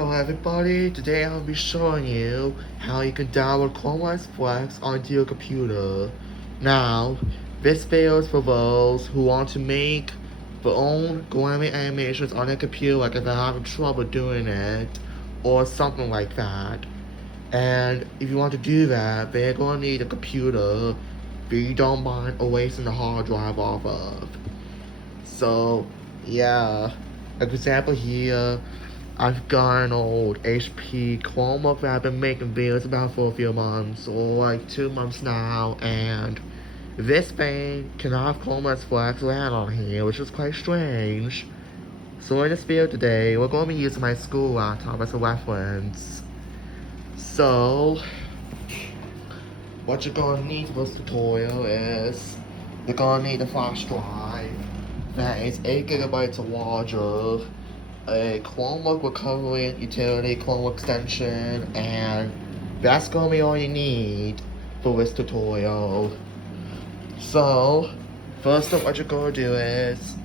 Hello everybody, today I'll be showing you how you can download chromeos Flex onto your computer. Now, this video is for those who want to make their own grimy animations on their computer, like if they're having trouble doing it, or something like that. And if you want to do that, they're going to need a computer that you don't mind erasing the hard drive off of. So, yeah, example here, I've got an old HP Chromebook that I've been making videos about for a few months, or like 2 months now, and this thing cannot have chromeos Flex land on here, which is quite strange. So in this video today, we're going to be using my school laptop as a reference. So, what you're going to need for this tutorial is, you're going to need a flash drive that is 8 gigabytes or larger, a Chromebook recovery utility Chromebook extension, and that's going to be all you need for this tutorial. So, first up, what you're going to do is,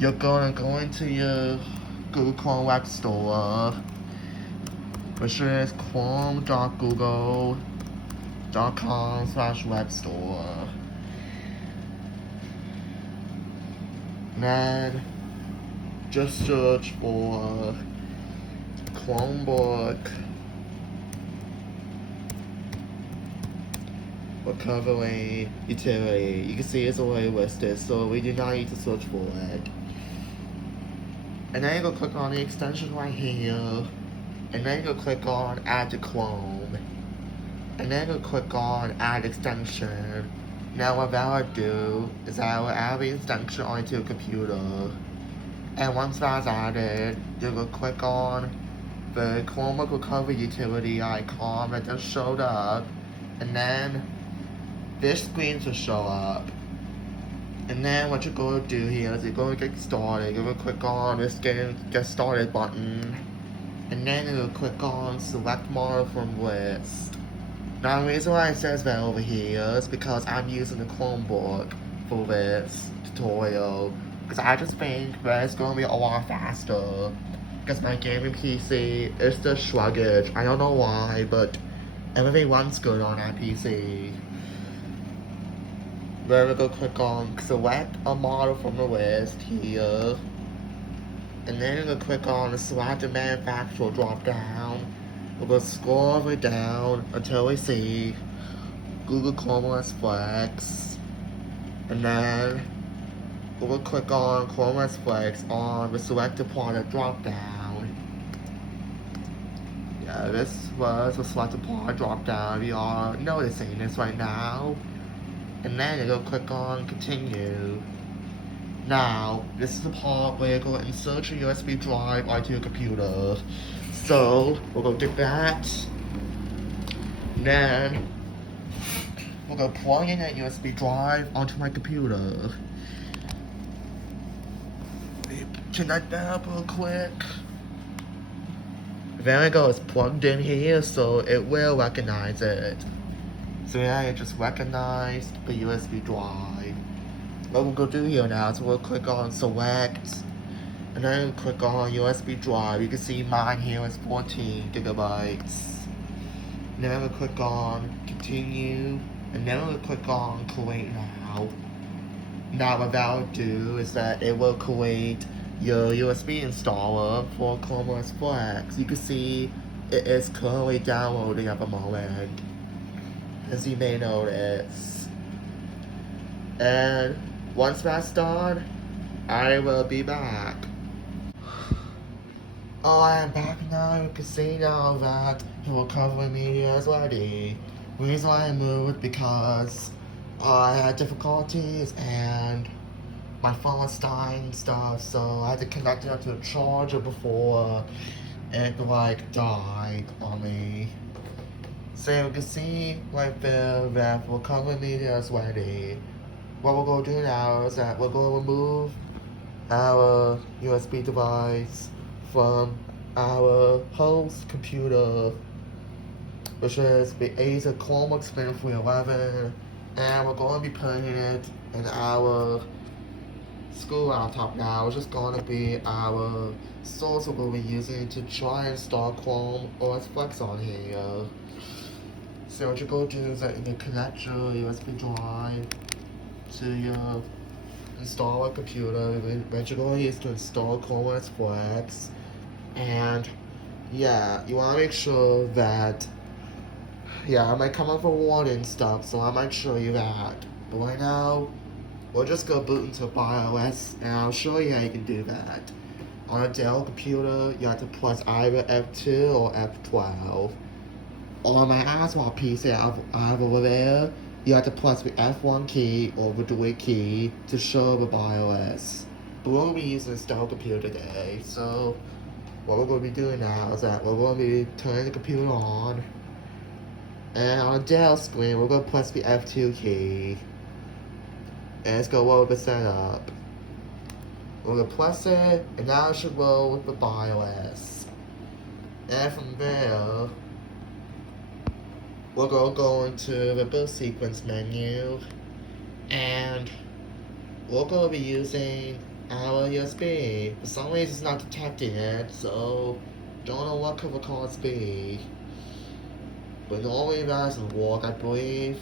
you're going to go into your Google Chrome Web Store, which is chrome.google.com/web store. Then just search for Chromebook recovery utility. You can see it's already listed, so we do not need to search for it. And then you go click on the extension right here, and then you go click on Add to Chrome, and then you click on Add Extension. Now what that will do is that will add the extension onto your computer. And once that's added, you will click on the Chromebook recovery utility icon that just showed up, and then this screen will show up. And then what you're going to do here is you're going to get started. You're going to click on this get started button, and then you're going to click on select model from list. Now the reason why it says that over here is because I'm using the Chromebook for this tutorial, because I just think that it's going to be a lot faster, because my gaming PC is just sluggish. I don't know why, but everything runs good on that PC. Then we go click on select a model from the list here, and then we're going to click on the select a manufacturer drop down. We're going to scroll all the way down until we see Google Chromeos Flex, and then we're going to click on Chromeos Flex on the selected product drop down. Yeah, this was the selected product drop down. We are noticing this right now. And then you're going to click on continue. Now, this is the part where you're going to insert your USB drive onto your computer. So, we're going to do that. Then, we're going to plug in that USB drive onto my computer. Connect that up real quick. There we go, it's plugged in here, so it will recognize it. So yeah, it just recognized the USB drive. What we're going to do here now is we'll click on select, and then click on USB drive. You can see mine here is 14 gigabytes. And then we'll click on continue, and then we'll click on create now. Now what that will do is that it will create your USB installer for Chromeos Flex. You can see it is currently downloading at the moment, as you may notice. And once that's done, I will be back. Oh, I am back now. You can see now that the recovery media is ready. The reason why I moved because I had difficulties and my phone was dying and stuff, so I had to connect it up to a charger before it died on me. So you can see right there that the recovery media is ready. What we're going to do now is that we're going to remove our USB device from our host computer, which is the Acer Chromebook Spin 311, and we're going to be putting it in our school laptop now is just gonna be our source we'll be using to try and install Chrome OS Flex on here. So what you're going to do is that you connect your USB drive to your installer computer, which you're going to use to install Chrome OS Flex. And yeah, you want to make sure that, yeah, I might come up with warning stuff, so I might show you that. But right now, we'll just go boot into BIOS, and I'll show you how you can do that. On a Dell computer, you have to press either F2 or F12. On my actual PC I have over there, you have to press the F1 key or the delete key to show the BIOS. But we're going to be using this Dell computer today, so what we're going to be doing now is that we're going to be turning the computer on, and on a Dell screen, we're going to press the F2 key, and it's going to load the setup. We're going to press it, and now it should roll with the BIOS. And from there, we're going to go into the boot sequence menu, and we're going to be using our USB. For some reason it's not detecting it, so don't know what could the cause be. But normally that doesn't work. I believe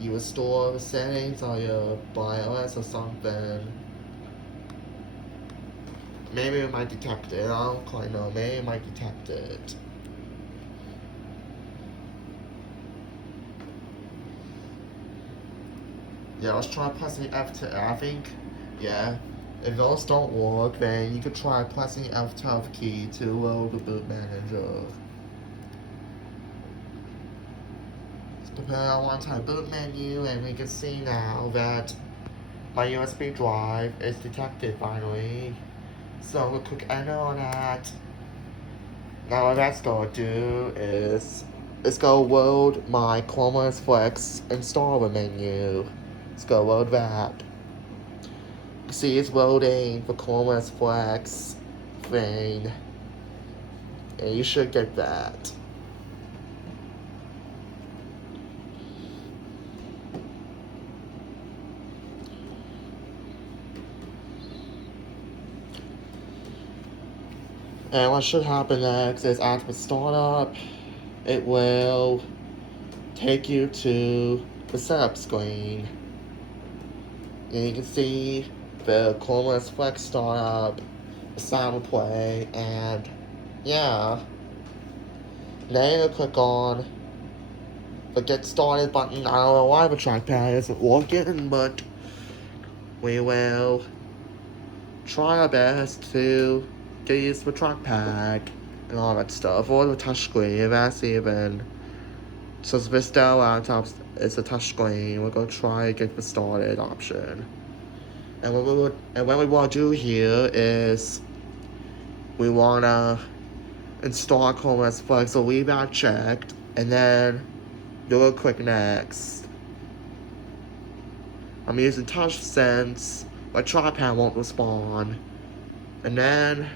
you restore the settings on your BIOS or something. Maybe it might detect it, I don't quite know. Maybe it might detect it. Yeah, let's try pressing F2. I think, yeah, if those don't work, then you could try pressing F12 key to load the boot manager. Let's prepare our one-time boot menu, and we can see now that my USB drive is detected finally. So we'll click enter on that. Now what that's going to do is it's going to load my Chrome OS Flex installer menu. Let's go load that. You see it's loading the Chrome OS Flex thing, and you should get that. And what should happen next is after startup, it will take you to the setup screen. And you can see the Chrome OS Flex startup, the sound will play, and yeah. Then you click on the get started button. I don't know why the trackpad isn't working, but we will try our best to get used to the trackpad and all that stuff, or the touchscreen, if that's even. Since this Dell laptop is a touchscreen, we're going to try to get the started option. And what we want to do here is we want to install Chrome OS Flex, so leave that checked, and then do a quick next. I'm using touch since my trackpad won't respond. And then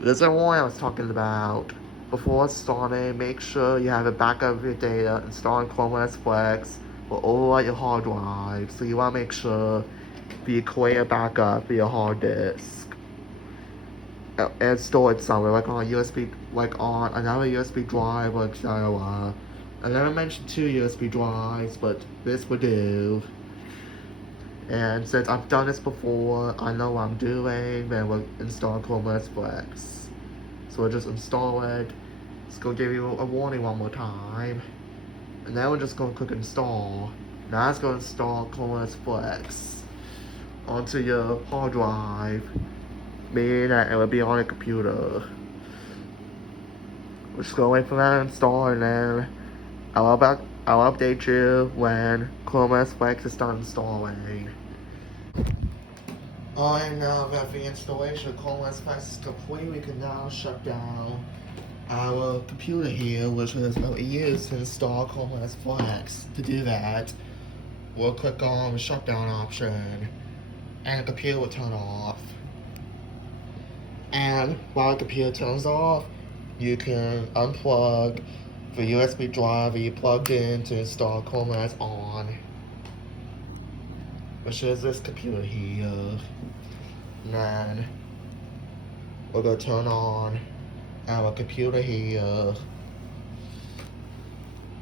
there's a one I was talking about. Before starting, make sure you have a backup of your data installing Chrome OS Flex will overwrite your hard drive. So you want to make sure that you create a backup for your hard disk and store it somewhere, like on a USB, like on another USB drive, or etc. I never mentioned 2 USB drives, but this will do. And since I've done this before, I know what I'm doing, then we'll install Chrome OS Flex. So we'll just install it. It's going to give you a warning one more time. And then we're just going to click install. Now it's going to install Chrome OS Flex onto your hard drive, meaning that it will be on a computer. We're just going to wait for that to install, and then I'll update you when Chrome OS Flex is done installing. And now that the installation of Chrome OS Flex is complete, we can now shut down our computer here, which is what we use to install Chrome OS Flex. To do that, we'll click on the shutdown option, and the computer will turn off. And while the computer turns off, you can unplug the USB drive that you plugged in to install Chrome OS on. which is this computer here. And then we're gonna turn on our computer here.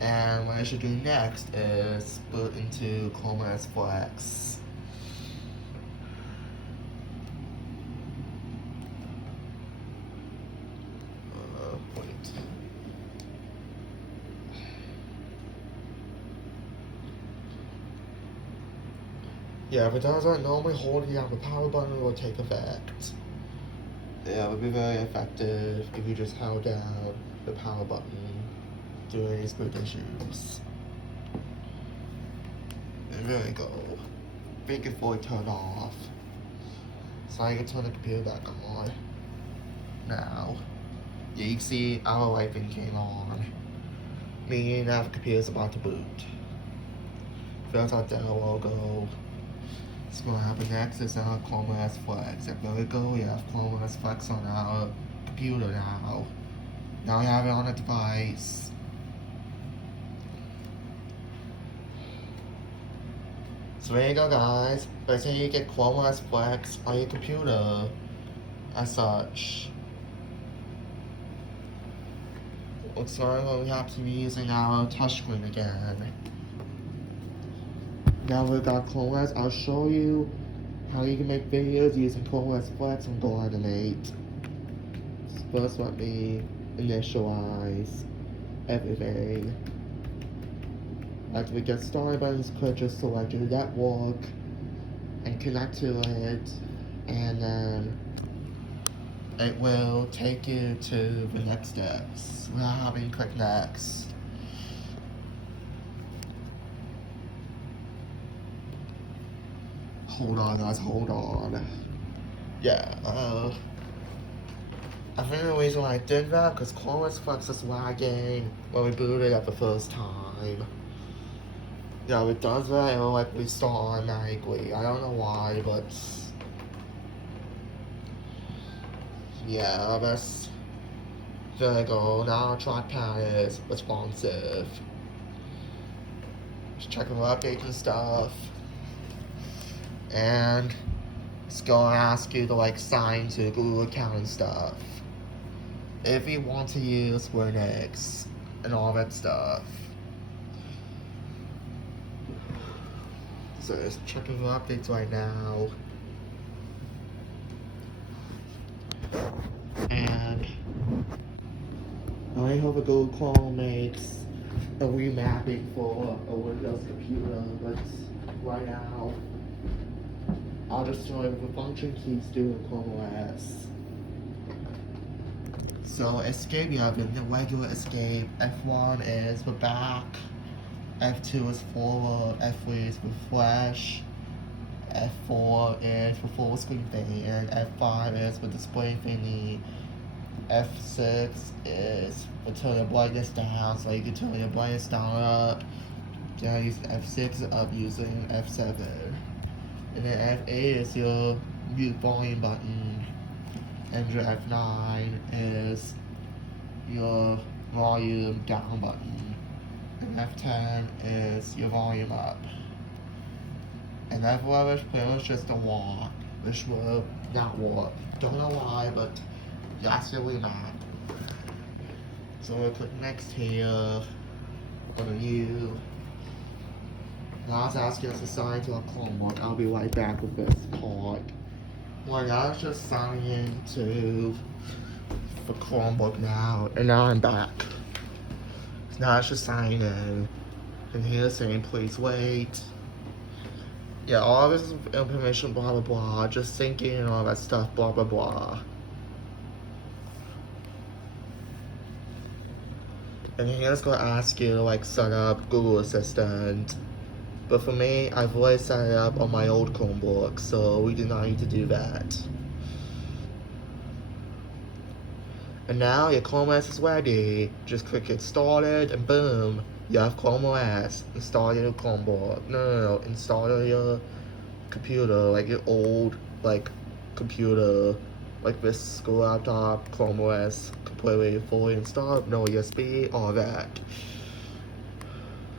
And what I should do next is boot into chromeos Flex. Wait. Yeah, if it doesn't, normally holding down the power button will take effect. Yeah, it would be very effective if you just held down the power button during these boot issues. And there we go. Make it fully turned off. So I can turn the computer back on. Now, yeah, you can see our lighting came on, meaning that the computer's about to boot. Fills out the logo. So what happens next is our chromeos Flex. And there we go, we have chromeos Flex on our computer now. Now we have it on the device. So there you go, guys. That's how you get chromeos Flex on your computer as such. Looks like we have to be using our touchscreen again. Now we've got chromeos, I'll show you how you can make videos using chromeos Flex and go animate. First let me initialize everything. After we get started buttons, click just select your network and connect to it, and then it will take you to the next steps without having to click next. Hold on, guys, hold on. Yeah, I think the reason why I did that because chromeos Flex is lagging when we booted it the first time. Yeah, it does that, it will like restart automatically. I don't know why, but yeah, that's there we go. Now trackpad is responsive. Just checking for updates and stuff. And it's gonna ask you to like sign to the Google account and stuff. If you want to use Linux and all that stuff. So it's checking for updates right now. And I hope a Google Chrome makes a remapping for a Windows computer, but right now I'll just show you what the function keys do in Chrome OS. So escape, you have the regular escape. F1 is for back, F2 is forward, F3 is for flash, F4 is for full screen thingy, and F5 is for display thingy. F6 is for turn your brightness down, so you can turn your brightness down up. Then I use F6 up using F7. And then F8 is your mute volume button. And your F9 is your volume down button. And F10 is your volume up. And F11 is pretty much just a walk, which will not work. Don't know why, but that's really not. So we'll click next here on the U. Now it's asking us to sign to a Chromebook. I'll be right back with this part. Well, now it's just signing in to the Chromebook now, and now I'm back. So now it's just signing in, and here's saying please wait. Yeah, all this information, blah blah blah, just syncing and all that stuff, blah blah blah. And here's gonna ask you to like set up Google Assistant. But for me, I've already set it up on my old Chromebook, so we do not need to do that. And now your Chrome OS is ready. Just click get started and boom, you have Chrome OS installed on your Chromebook. No, installed on your computer, like your old computer, like this school laptop, Chrome OS, completely fully installed, no USB, all that.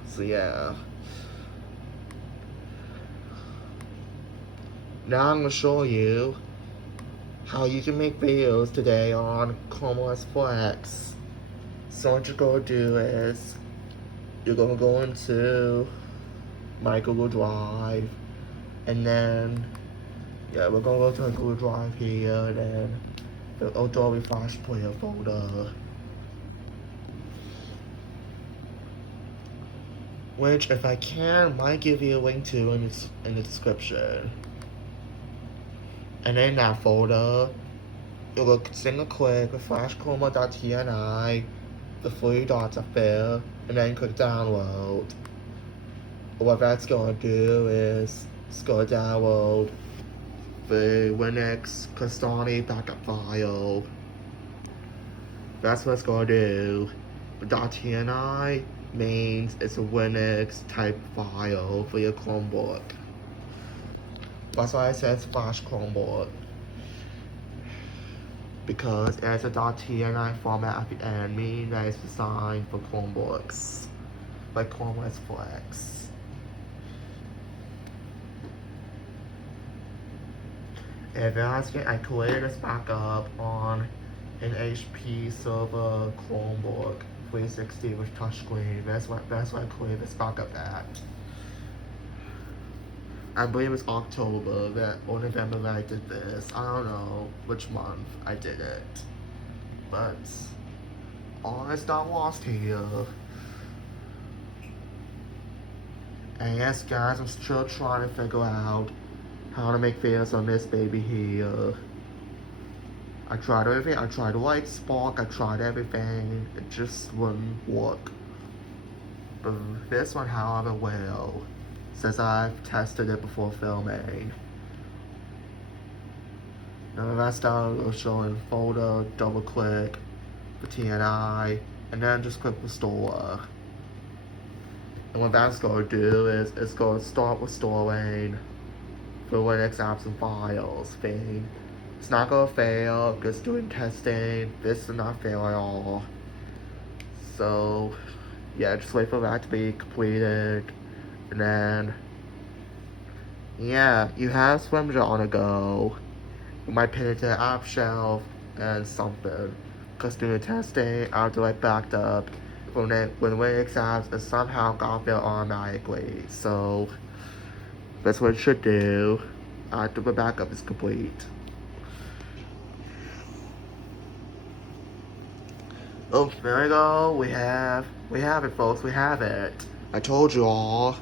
So yeah. Now I'm gonna show you how you can make videos today on chromeos Flex. So what you're gonna do is you're gonna go into my Google Drive, and then we're gonna go to the Google Drive here, and then the Adobe Flash Player folder, which if I can might give you a link to in the description. And in that folder, you'll go single click the flashchroma.tni, the three dots up there, and then click download. What that's gonna do is it's gonna download the Linux custody backup file. That's what it's gonna do. .tni means it's a Linux type file for your Chromebook. That's why it says Flash Chromebook, because it has a .tni format at the end, meaning that it's designed for Chromebooks, like chromeos Flex. And then I created this backup on an HP server Chromebook 360 with touchscreen. That's why I created this backup at. I believe it's October or November that I did this. I don't know which month I did it. But all is not lost here. And yes guys, I'm still trying to figure out how to make videos on this baby here. I tried everything. I tried Light Spark, I tried everything. It just wouldn't work. But this one, however, will, since I've tested it before filming. Now the rest of it will show in folder, double click the TNI, and then just click restore. And what that's going to do is it's going to start restoring the Linux apps and files thing. It's not going to fail, just doing testing. This will not fail at all. So yeah, just wait for that to be completed. And then yeah, you have Swimmer on the go. You might pin it to the app shelf and something. Because doing the testing, I'll do it backed up when Linux apps and somehow got there automatically. So that's what it should do after the backup is complete. Oh, there we go. We have it, folks. We have it. I told you all.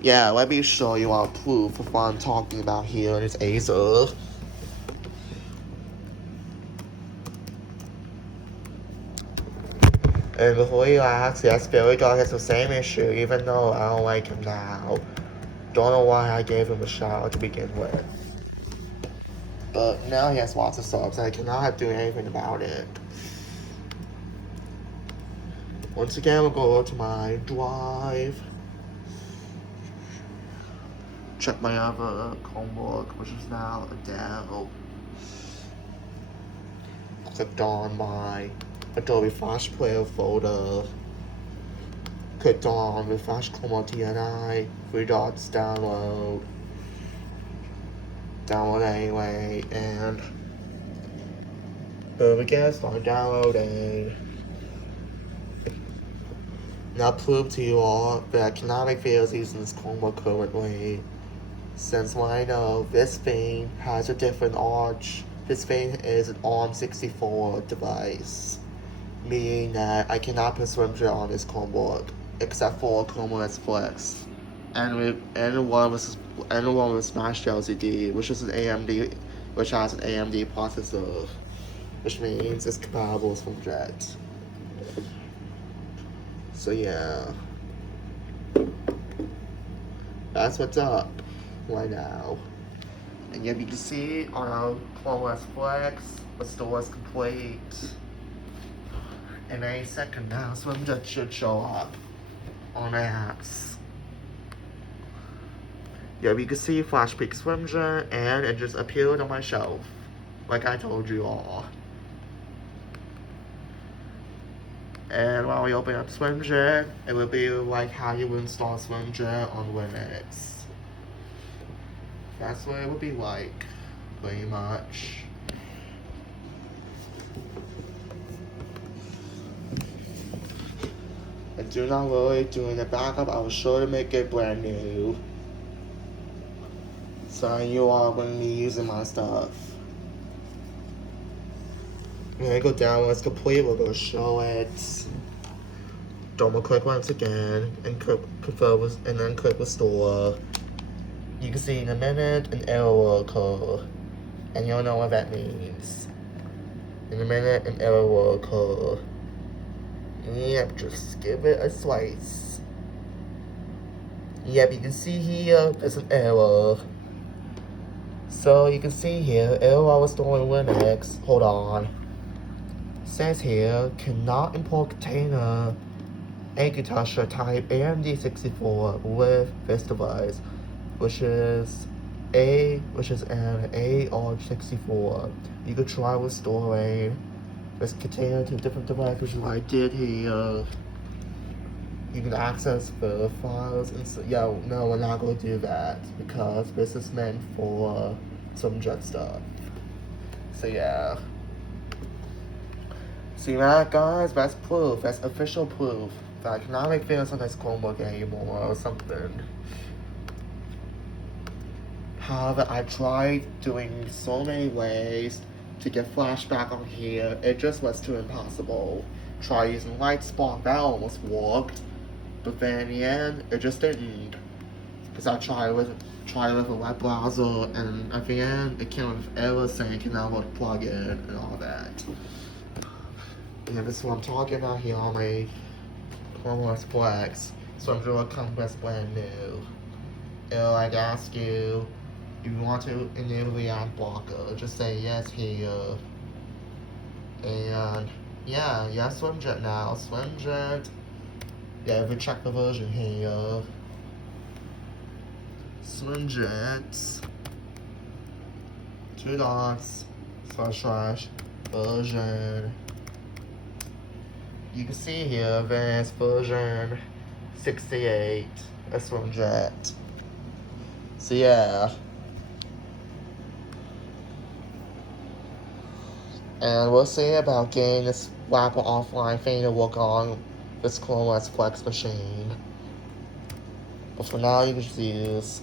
Yeah, let me show you all proof of what I'm talking about here in this Acer. And before you ask, yes, Billy Dog has the same issue, even though I don't like him now. Don't know why I gave him a shout out to begin with. But now he has lots of subs, and I cannot do anything about it. Once again, we'll go to my drive. Check my other Chromebook, which is now a Dell. Clicked on my Adobe Flash Player folder. Clicked on the Flash Chroma TNI, 3 dots, download. Download anyway, and boom, again, start downloading. Now prove to you all that I cannot make videos using this Chromebook currently, since what I know, this thing has a different arch. This thing is an ARM64 device, meaning that I cannot put Swimmer on this Chromebook, except for chromeos Flex, and one with Smash LCD, which has an AMD processor, which means it's compatible with Swimmer. So yeah, that's what's up right now. And yeah, you can see on our chromeos Flex, the store is complete. In a second now, Swimmer should show up on apps. Yeah, you can see Flash Peak Swimmer, and it just appeared on my shelf, like I told you all. And when we open up SwimJet, it will be like how you would install SwimJet on Linux. That's what it would be like, pretty much. And do not worry, doing the backup, I was sure to make it brand new. So you are going to be using my stuff. When I go down, it's complete, we'll go show it. Double click once again, and then click restore. You can see in a minute an error will occur, and you'll know what that means. In a minute an error will occur. Yep, just give it a slice. Yep, you can see here there's an error. So you can see here, error was storing Linux. Hold on. Says here, cannot import container architecture type AMD64 with this device, which is an AR64. You could try restoring this container to a different device, which is what I did here. You can access the files and so, yeah, no, we're not going to do that because this is meant for some jet stuff. So yeah. See that, guys? That's proof. That's official proof that I cannot make videos on this Chromebook anymore or something. However, I tried doing so many ways to get flashback on here. It just was too impossible. Try using Lightspark, that almost worked. But then in the end, it just didn't. Because I tried with a web browser, and at the end, it came with errors saying you cannot load plugin and all that. And this is what I'm talking about here on my chromeos Flex. So I'm doing a Conquest brand new. It'll like ask you if you want to enable the ad blocker. Just say yes here. And yeah, SwimJet now. SwimJet. Yeah, if we check the version here. SwimJet. 2 dots / version. You can see here there's version 68 of SwimJet. So yeah. And we'll see about getting this Wapper offline thing to work on this chromeos Flex machine. But for now, you can just use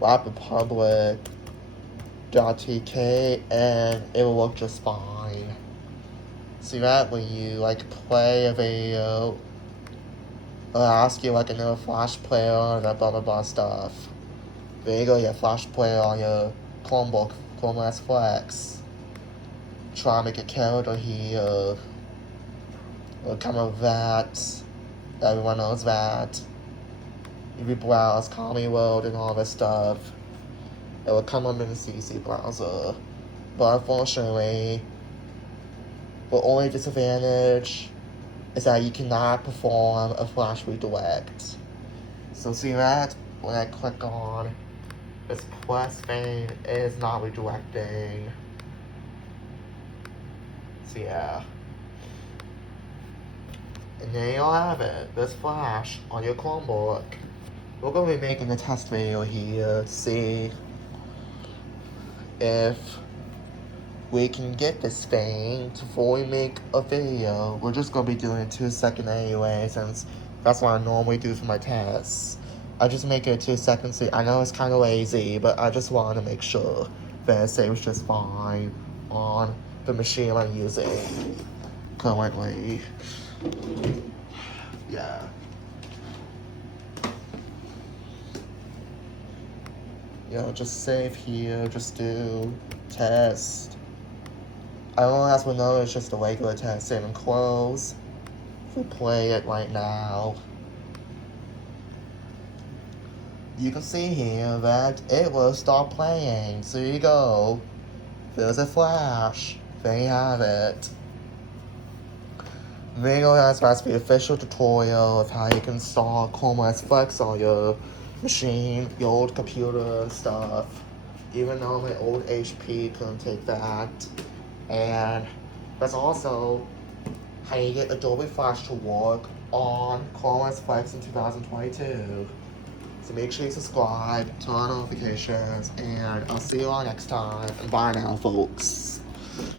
wapperpublic.tk and it will work just fine. See that when you like play a video, it'll ask you like another flash player and that blah blah blah stuff. There you go, your flash player on your Chromebook, chromeos Flex. Try to make a character here. It'll come with that. Everyone knows that. If you browse Commie World and all this stuff, it will come up in the CC browser. But unfortunately, the only disadvantage is that you cannot perform a flash redirect. So see that? When I click on this plus thing, it is not redirecting. So yeah. And there you'll have it, this flash on your Chromebook. We're going to be making a test video here to see if we can get this thing before we make a video. We're just going to be doing it 2 seconds anyway, since that's what I normally do for my tests. I just make it 2 seconds. I know it's kind of lazy, but I just want to make sure that it saves just fine on the machine I'm using currently. Yeah. Just save here, just do test. I don't have to know it's just a regular test, save and close. If we play it right now, you can see here that it will start playing. So here you go. There's a flash. There you have it. There you go, guys. That's the official tutorial of how you can install chromeos Flex on your machine, your old computer and stuff. Even though my old HP couldn't take that. And that's also how you get Adobe Flash to work on chromeos Flex in 2022. So make sure you subscribe, turn on notifications, and I'll see you all next time. And bye now, folks.